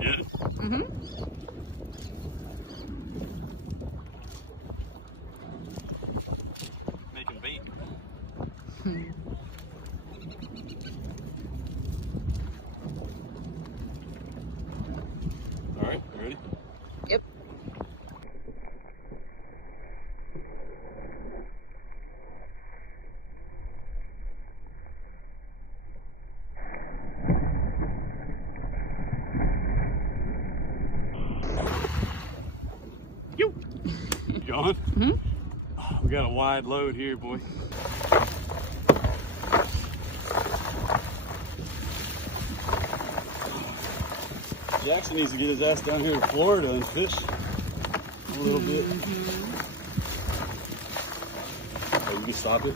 Yeah. Mm-hmm. Make him bait. All right, ready? Yep. You. John? Mm-hmm. We got a wide load here, boy. Jackson needs to get his ass down here in Florida and fish a little bit. Oh, you can stop it.